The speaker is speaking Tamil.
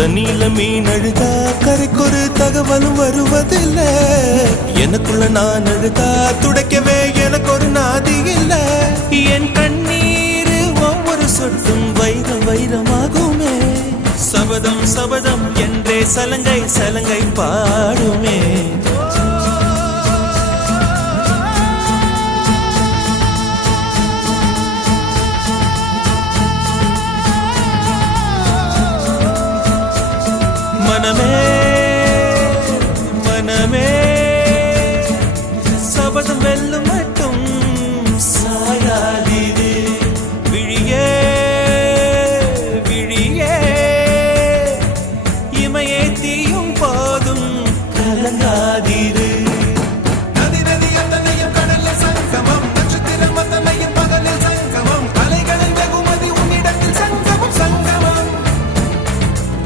தண்ணியில மீன் அழுதா கரைக்கொரு தகவலும் வருவதில்லை. எனக்குள்ள நான் அழுதா துடைக்கவே எனக்கு ஒரு நாதி இல்லை. என் கண்ணீர் ஒவ்வொரு சொட்டும் வைரம் வைரமாகுமே. சபதம் சபதம் என்றே சலங்கை சலங்கை பாடுமே. மனமே மனமே சபதம் வெல்லும் மட்டும் சாயாதீது. விழியே விழியே இமையே தீயும் போதும் கலங்காதீது.